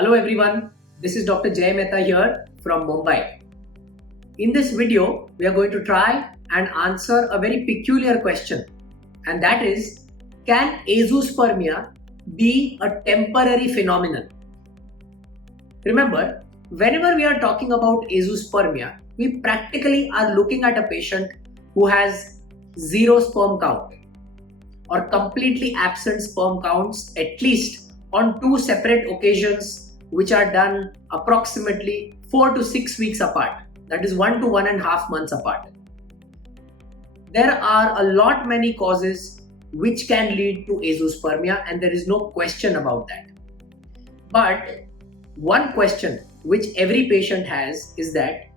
Hello everyone, this is Dr. Jay Mehta here from Mumbai. In this video, we are going to try and answer a very peculiar question, and that is, can azoospermia be a temporary phenomenon? Remember, whenever we are talking about azoospermia, we practically are looking at a patient who has zero sperm count or completely absent sperm counts at least on two separate occasions which are done approximately 4 to 6 weeks apart, that is 1 to 1.5 months apart. There are a lot many causes which can lead to azoospermia, and there is no question about that. But one question which every patient has is that,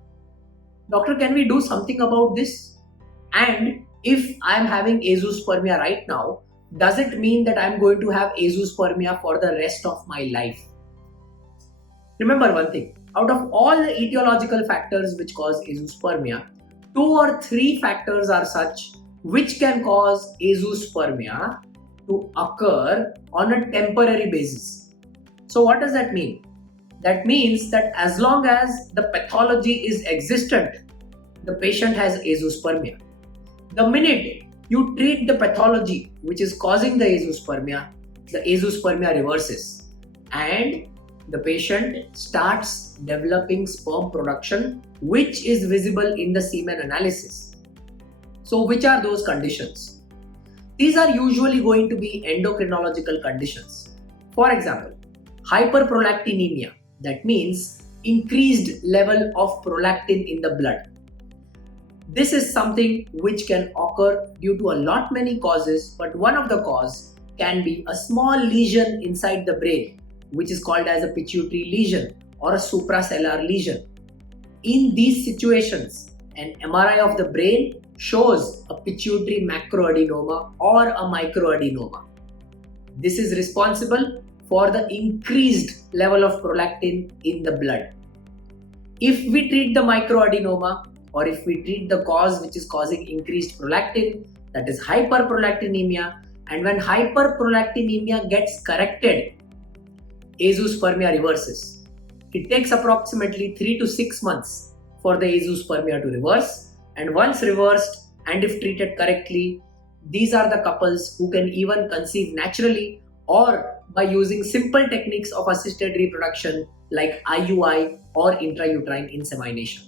doctor, can we do something about this? And if I'm having azoospermia right now, does it mean that I'm going to have azoospermia for the rest of my life? Remember one thing, out of all the etiological factors which cause azoospermia, 2 or 3 factors are such which can cause azoospermia to occur on a temporary basis. So what does that mean? That means that as long as the pathology is existent, the patient has azoospermia. The minute you treat the pathology which is causing the azoospermia reverses and the patient starts developing sperm production which is visible in the semen analysis. So which are those conditions? These are usually going to be endocrinological conditions. For example, hyperprolactinemia, that means increased level of prolactin in the blood. This is something which can occur due to a lot many causes, but one of the cause can be a small lesion inside the brain, which is called as a pituitary lesion or a suprasellar lesion. In these situations, an MRI of the brain shows a pituitary macroadenoma or a microadenoma. This is responsible for the increased level of prolactin in the blood. If we treat the microadenoma, or if we treat the cause which is causing increased prolactin, that is hyperprolactinemia, and when hyperprolactinemia gets corrected, azoospermia reverses. It takes approximately 3 to 6 months for the azoospermia to reverse, and once reversed and if treated correctly, these are the couples who can even conceive naturally or by using simple techniques of assisted reproduction like IUI or intrauterine insemination.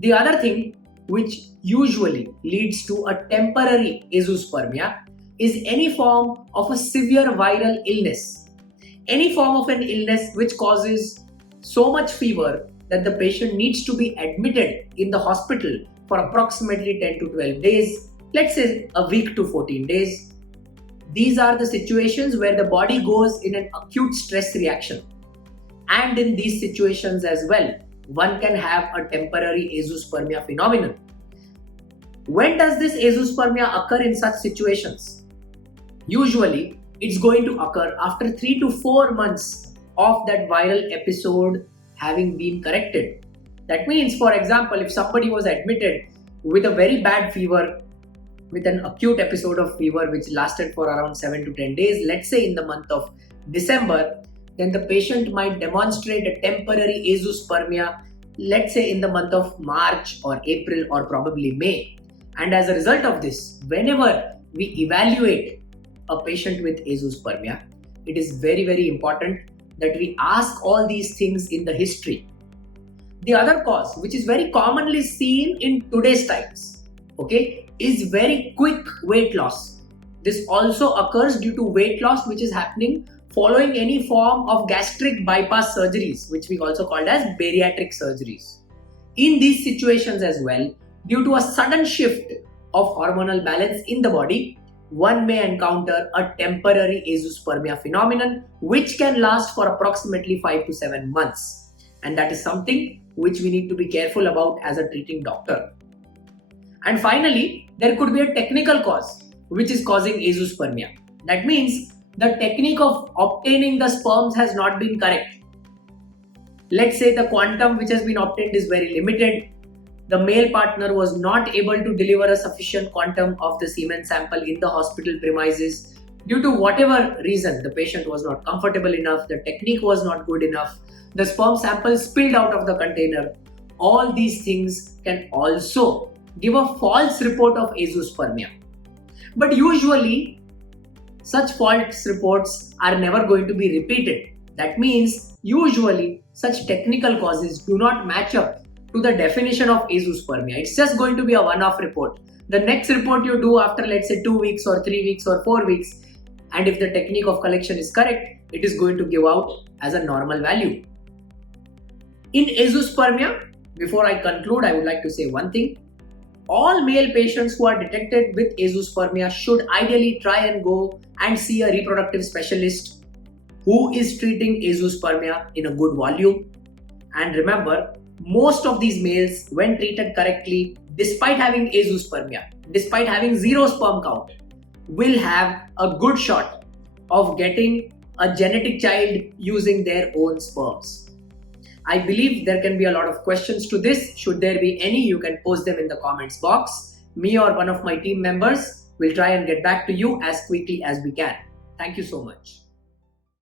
The other thing which usually leads to a temporary azoospermia is any form of a severe viral illness. Any form of an illness which causes so much fever that the patient needs to be admitted in the hospital for approximately 10 to 12 days, let's say a week to 14 days. These are the situations where the body goes in an acute stress reaction. And in these situations as well, one can have a temporary azoospermia phenomenon. When does this azoospermia occur in such situations? Usually, it's going to occur after 3 to 4 months of that viral episode having been corrected. That means, for example, if somebody was admitted with a very bad fever, with an acute episode of fever which lasted for around 7 to 10 days, let's say in the month of December, then the patient might demonstrate a temporary azoospermia, let's say in the month of March or April or probably May. And as a result of this, whenever we evaluate a patient with azoospermia, it is very, very important that we ask all these things in the history. The other cause, which is very commonly seen in today's times, is very quick weight loss. This also occurs due to weight loss which is happening following any form of gastric bypass surgeries, which we also called as bariatric surgeries. In these situations as well, due to a sudden shift of hormonal balance in the body, one may encounter a temporary azoospermia phenomenon which can last for approximately 5 to 7 months. And that is something which we need to be careful about as a treating doctor. And finally, there could be a technical cause which is causing azoospermia. That means the technique of obtaining the sperms has not been correct. Let's say the quantum which has been obtained is very limited. The male partner was not able to deliver a sufficient quantum of the semen sample in the hospital premises Due to whatever reason, the patient was not comfortable enough, the technique was not good enough, the sperm sample spilled out of the container. All these things can also give a false report of azoospermia. But usually, such false reports are never going to be repeated. That means, usually, such technical causes do not match up to the definition of azoospermia. It's just going to be a one-off report. The next report you do after, let's say, 2 weeks or 3 weeks or 4 weeks, and if the technique of collection is correct, it is going to give out as a normal value. In azoospermia, before I conclude, I would like to say one thing. All male patients who are detected with azoospermia should ideally try and go and see a reproductive specialist who is treating azoospermia in a good volume. And remember, most of these males, when treated correctly, despite having azoospermia, despite having zero sperm count, will have a good shot of getting a genetic child using their own sperms. I believe there can be a lot of questions to this. Should there be any, you can post them in the comments box. Me or one of my team members will try and get back to you as quickly as we can. Thank you so much.